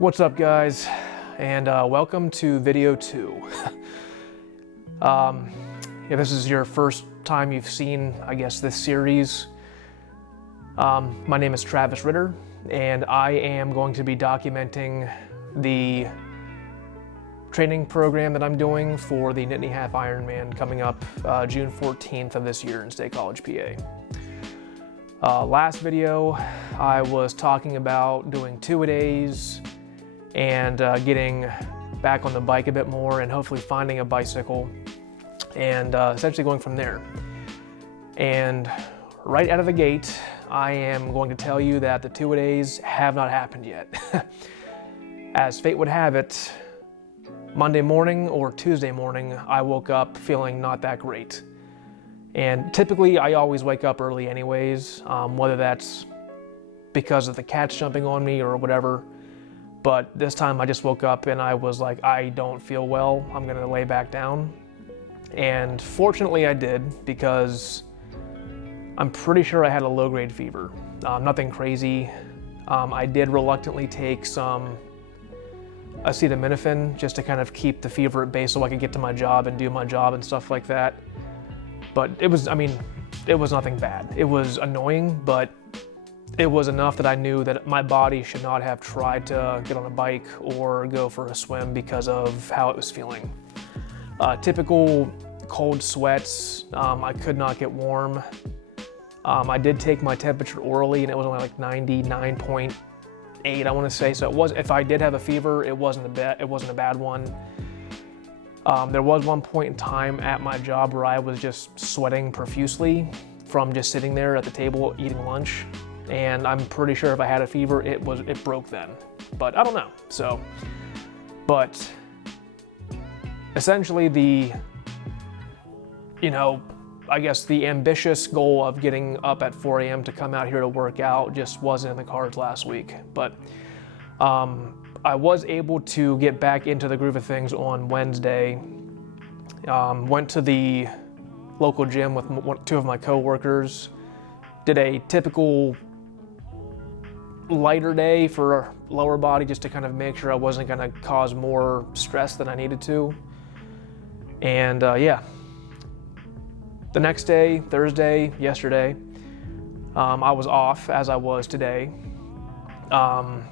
What's up, guys, and welcome to video 2. If this is your first time you've seen, I guess, this series, my name is Travis Ritter, and I am going to be documenting the training program that I'm doing for the Nittany Half Ironman coming up June 14th of this year in State College, PA. Last video, I was talking about doing 2-a-days and getting back on the bike a bit more and hopefully finding a bicycle and essentially going from there. And right out of the gate, I am going to tell you that the 2-a-days have not happened yet. As fate would have it, Monday morning or Tuesday morning, I woke up feeling not that great. And typically I always wake up early anyways, whether that's because of the cats jumping on me or whatever. But this time I just woke up and I was like, I don't feel well, I'm gonna lay back down. And fortunately I did, because I'm pretty sure I had a low-grade fever. Nothing crazy. I did reluctantly take some acetaminophen just to kind of keep the fever at bay so I could get to my job and do my job and stuff like that. But it was nothing bad. It was annoying, but it was enough that I knew that my body should not have tried to get on a bike or go for a swim because of how it was feeling. Typical cold sweats, I could not get warm. I did take my temperature orally and it was only like 99.8, I want to say. So it was, if I did have a fever, it wasn't a bad one. There was one point in time at my job where I was just sweating profusely from just sitting there at the table eating lunch. And I'm pretty sure if I had a fever, it broke then. But I don't know. So, but essentially I guess the ambitious goal of getting up at 4 a.m. to come out here to work out just wasn't in the cards last week. But I was able to get back into the groove of things on Wednesday. Went to the local gym with two of my coworkers. Did a typical lighter day for lower body just to kind of make sure I wasn't going to cause more stress than I needed to. And yeah, the next day, Thursday, yesterday, I was off as I was today. And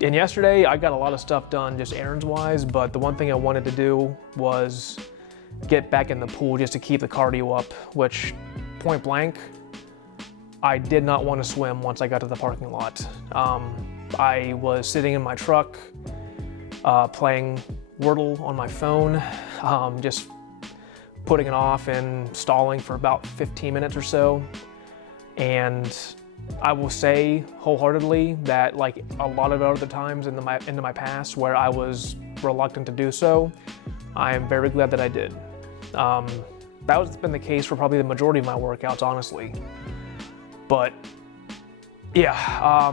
yesterday I got a lot of stuff done just errands wise, but the one thing I wanted to do was get back in the pool just to keep the cardio up, which point blank, I did not want to swim once I got to the parking lot. I was sitting in my truck, playing Wordle on my phone, just putting it off and stalling for about 15 minutes or so. And I will say wholeheartedly that, like a lot of other times into my past where I was reluctant to do so, I am very glad that I did. That's been the case for probably the majority of my workouts, honestly. But yeah,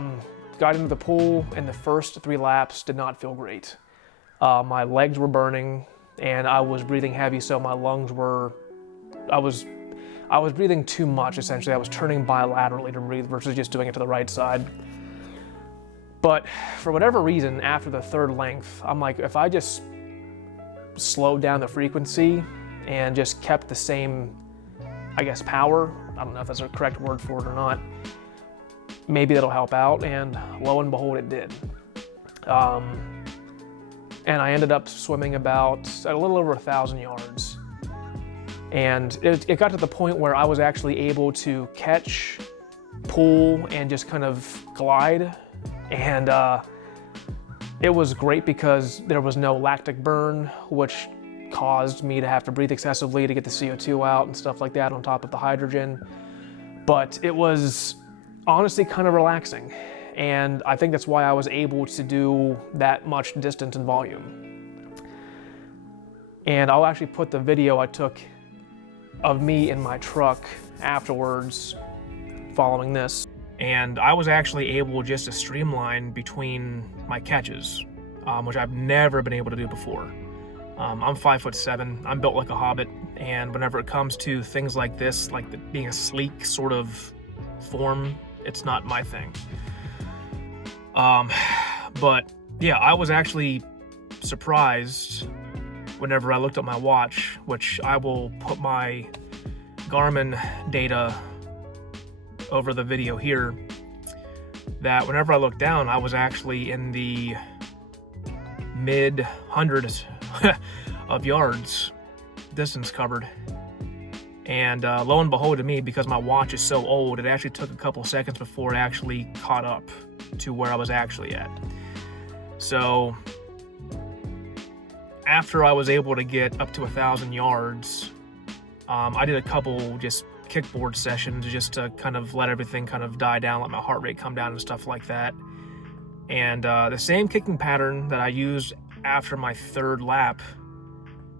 got into the pool and the first 3 laps did not feel great. My legs were burning and I was breathing heavy, so my lungs were, I was breathing too much, essentially. I was turning bilaterally to breathe versus just doing it to the right side. But for whatever reason, after the 3rd length, I'm like, if I just slowed down the frequency and just kept the same, I guess, power, I don't know if that's a correct word for it or not, maybe that'll help out, and lo and behold, it did. And I ended up swimming about a little over 1,000 yards. And it got to the point where I was actually able to catch, pull, and just kind of glide. And it was great because there was no lactic burn, which caused me to have to breathe excessively to get the CO2 out and stuff like that on top of the hydrogen. But it was honestly kind of relaxing. And I think that's why I was able to do that much distance and volume. And I'll actually put the video I took of me in my truck afterwards following this. And I was actually able just to streamline between my catches, which I've never been able to do before. I'm 5'7", I'm built like a hobbit, and whenever it comes to things like this, like being a sleek sort of form, it's not my thing. But yeah, I was actually surprised whenever I looked at my watch, which I will put my Garmin data over the video here, that whenever I looked down, I was actually in the mid hundreds of yards distance covered. And lo and behold, to me, because my watch is so old, it actually took a couple seconds before it actually caught up to where I was actually at. So after I was able to get up to 1,000 yards, I did a couple just kickboard sessions just to kind of let everything kind of die down, let my heart rate come down and stuff like that. And the same kicking pattern that I used after my third lap,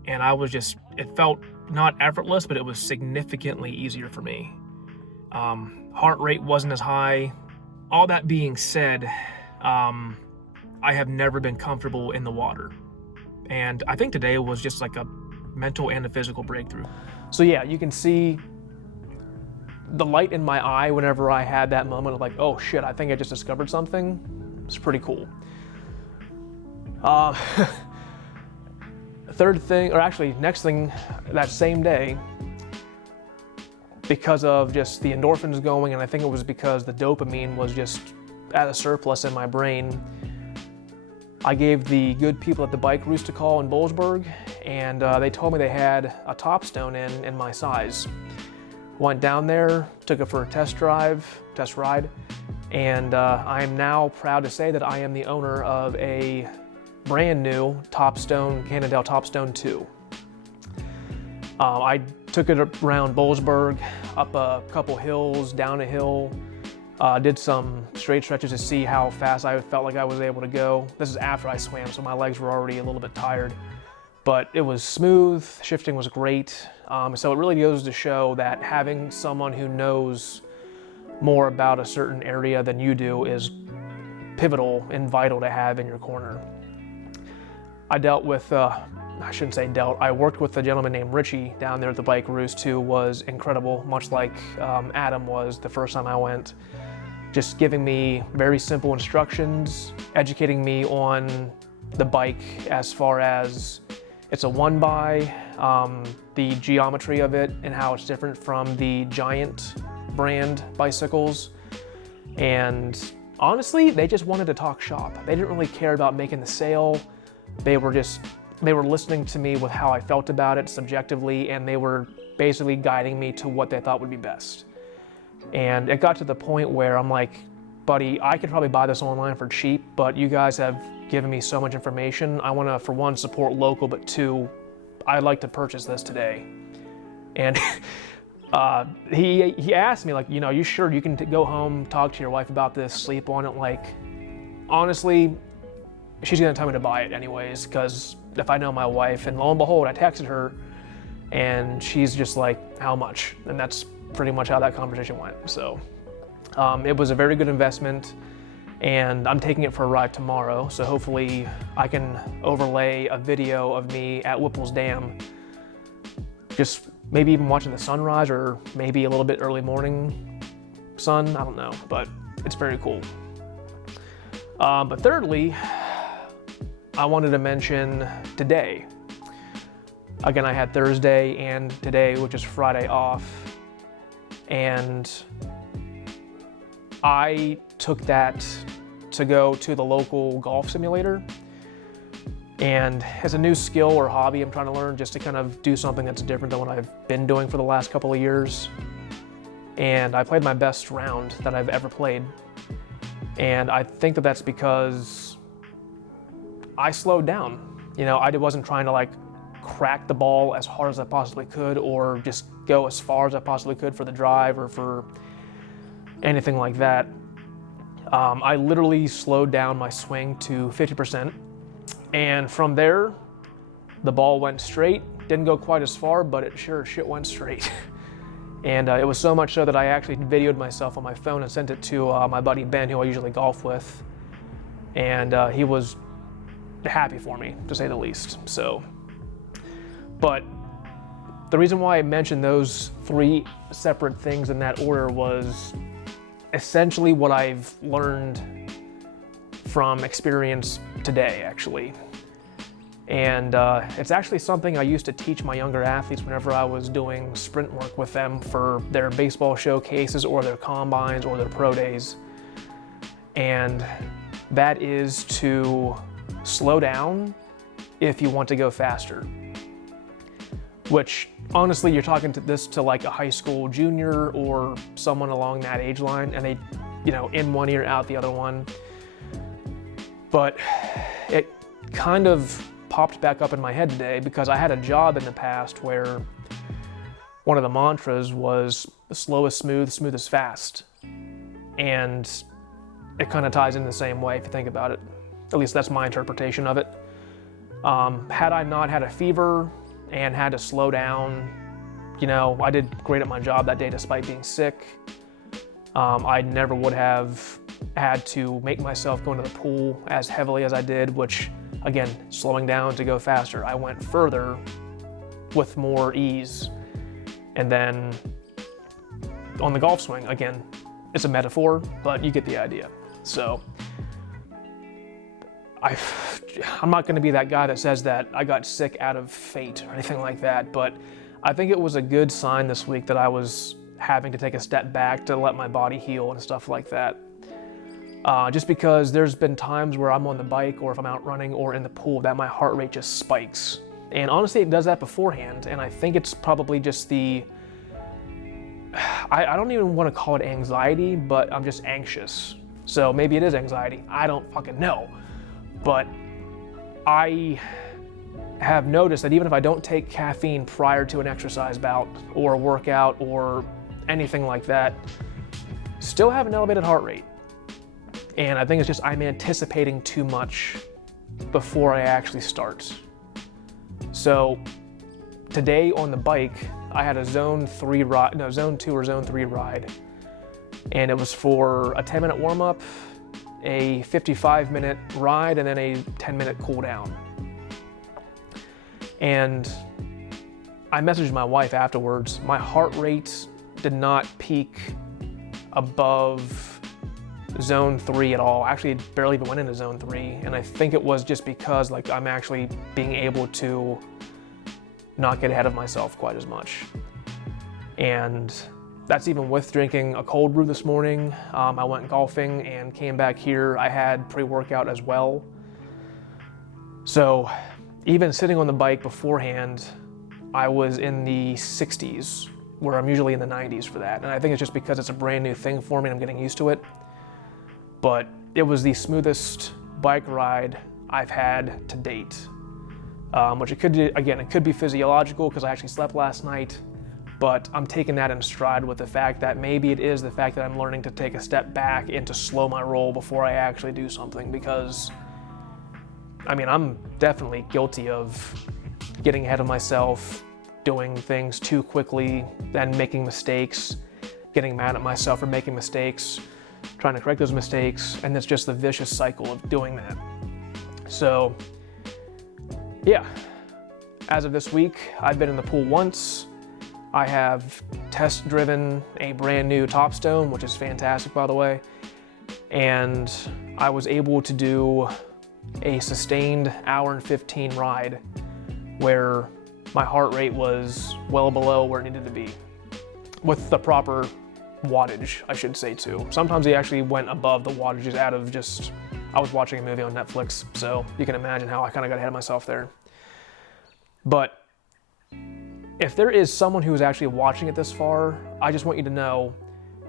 and I was just, it felt not effortless, but it was significantly easier for me. Heart rate wasn't as high. All that being said, I have never been comfortable in the water. And I think today was just like a mental and a physical breakthrough. So yeah, you can see the light in my eye whenever I had that moment of like, oh shit, I think I just discovered something. It's pretty cool. Third thing, or actually next thing, that same day, because of just the endorphins going, and I think it was because the dopamine was just at a surplus in my brain, I gave the good people at the Bike Roost a call in Bollesburg, and they told me they had a top stone in my size. Went down there, took it for a test ride, and I am now proud to say that I am the owner of a brand new Topstone, Cannondale Topstone 2. I took it around Bollesburg, up a couple hills, down a hill, did some straight stretches to see how fast I felt like I was able to go. This is after I swam, so my legs were already a little bit tired. But it was smooth, shifting was great. So it really goes to show that having someone who knows more about a certain area than you do is pivotal and vital to have in your corner. I dealt with, I shouldn't say dealt, I worked with a gentleman named Richie down there at the Bike Roost who was incredible, much like Adam was the first time I went. Just giving me very simple instructions, educating me on the bike as far as it's a one by, the geometry of it and how it's different from the Giant brand bicycles. And honestly, they just wanted to talk shop. They didn't really care about making the sale. They were listening to me with how I felt about it subjectively, and they were basically guiding me to what they thought would be best. And it got to the point where I'm like, buddy, I could probably buy this online for cheap, but you guys have given me so much information. I want to, for one, support local, but two, I'd like to purchase this today. And he asked me, like, you know, you sure you can go home, talk to your wife about this, sleep on it? Like, honestly, she's gonna tell me to buy it anyways, because if I know my wife, and lo and behold, I texted her, and she's just like, how much? And that's pretty much how that conversation went. So it was a very good investment, and I'm taking it for a ride tomorrow, so hopefully I can overlay a video of me at Whipple's Dam, just maybe even watching the sunrise, or maybe a little bit early morning sun, I don't know, but it's very cool. But thirdly, I wanted to mention today. Again, I had Thursday and today, which is Friday, off, and I took that to go to the local golf simulator. And it's a new skill or hobby I'm trying to learn, just to kind of do something that's different than what I've been doing for the last couple of years. And I played my best round that I've ever played. And I think that that's because I slowed down. You know, I wasn't trying to like crack the ball as hard as I possibly could, or just go as far as I possibly could for the drive or for anything like that. I literally slowed down my swing to 50%. And from there, the ball went straight. Didn't go quite as far, but it sure as shit went straight. And it was so much so that I actually videoed myself on my phone and sent it to my buddy Ben, who I usually golf with. And he was happy for me, to say the least. So, but the reason why I mentioned those three separate things in that order was essentially what I've learned from experience today, actually. And it's actually something I used to teach my younger athletes whenever I was doing sprint work with them for their baseball showcases or their combines or their pro days. And that is to slow down if you want to go faster. Which, honestly, you're talking to like a high school junior or someone along that age line, and they, in one ear, out the other one. But it kind of popped back up in my head today because I had a job in the past where one of the mantras was slow is smooth, smooth is fast. And it kind of ties in the same way if you think about it. At least that's my interpretation of it. Had I not had a fever and had to slow down, I did great at my job that day despite being sick. I never would have had to make myself go into the pool as heavily as I did, which, again, slowing down to go faster. I went further with more ease. And then on the golf swing, again, it's a metaphor, but you get the idea. So I'm not going to be that guy that says that I got sick out of fate or anything like that, but I think it was a good sign this week that I was having to take a step back to let my body heal and stuff like that. Just because there's been times where I'm on the bike or if I'm out running or in the pool that my heart rate just spikes. And honestly, it does that beforehand, and I think it's probably just I don't even want to call it anxiety, but I'm just anxious. So maybe it is anxiety. I don't fucking know. But I have noticed that even if I don't take caffeine prior to an exercise bout or a workout or anything like that, still have an elevated heart rate. And I think it's just I'm anticipating too much before I actually start. So today on the bike, I had a zone 2 or zone 3 ride. And it was for a 10-minute warm-up, a 55-minute ride, and then a 10-minute cool down. And I messaged my wife afterwards. My heart rate did not peak above zone 3 at all. Actually, it barely even went into zone 3. And I think it was just because I'm actually being able to not get ahead of myself quite as much. And that's even with drinking a cold brew this morning. I went golfing and came back here. I had pre-workout as well. So even sitting on the bike beforehand, I was in the 60s, where I'm usually in the 90s for that. And I think it's just because it's a brand new thing for me and I'm getting used to it. But it was the smoothest bike ride I've had to date. Which it could be physiological because I actually slept last night, but I'm taking that in stride with the fact that maybe it is the fact that I'm learning to take a step back and to slow my roll before I actually do something, because I'm definitely guilty of getting ahead of myself, doing things too quickly, then making mistakes, getting mad at myself for making mistakes, trying to correct those mistakes, and it's just the vicious cycle of doing that. So yeah, as of this week, I've been in the pool once. I have test driven a brand new Topstone, which is fantastic, by the way. And I was able to do a sustained hour and 15 ride where my heart rate was well below where it needed to be, with the proper wattage, I should say, too. Sometimes he actually went above the wattages out of just, I was watching a movie on Netflix, so you can imagine how I kind of got ahead of myself there. But if there is someone who is actually watching it this far, I just want you to know,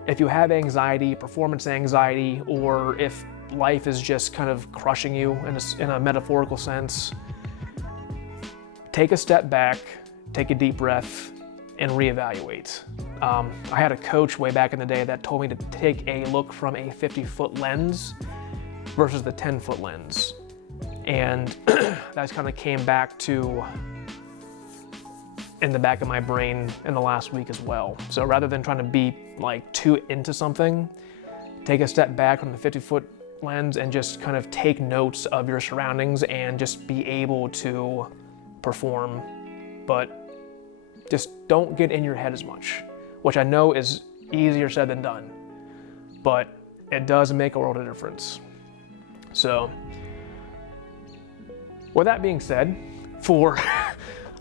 if you have anxiety, performance anxiety, or if life is just kind of crushing you in a metaphorical sense, take a step back, take a deep breath, and reevaluate. I had a coach way back in the day that told me to take a look from a 50-foot lens versus the 10-foot lens. And that kind of came back to in the back of my brain in the last week as well. So rather than trying to be too into something, take a step back from the 50-foot lens and just kind of take notes of your surroundings and just be able to perform. But just don't get in your head as much, which I know is easier said than done, but it does make a world of difference. So with that being said, for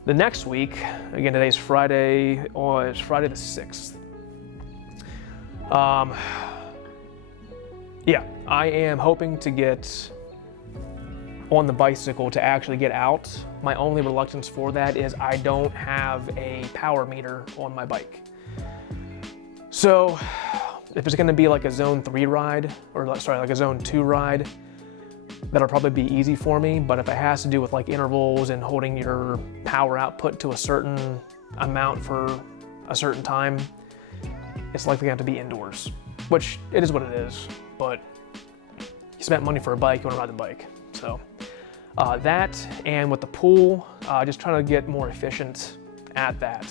the next week, again, today's Friday, it's Friday the 6th. Yeah, I am hoping to get on the bicycle to actually get out. My only reluctance for that is I don't have a power meter on my bike. So if it's gonna be like a zone 3 ride, or sorry, like a zone 2 ride, that'll probably be easy for me. But if it has to do with like intervals and holding your power output to a certain amount for a certain time, it's likely going to have to be indoors, which it is what it is. But you spent money for a bike, you want to ride the bike. So that, and with the pool, just trying to get more efficient at that.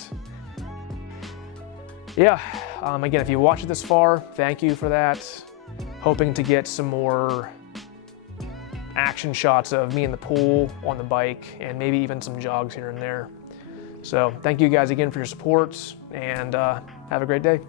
Yeah, again, if you watched it this far, thank you for that. Hoping to get some more action shots of me in the pool, on the bike, and maybe even some jogs here and there. So thank you guys again for your support, and have a great day.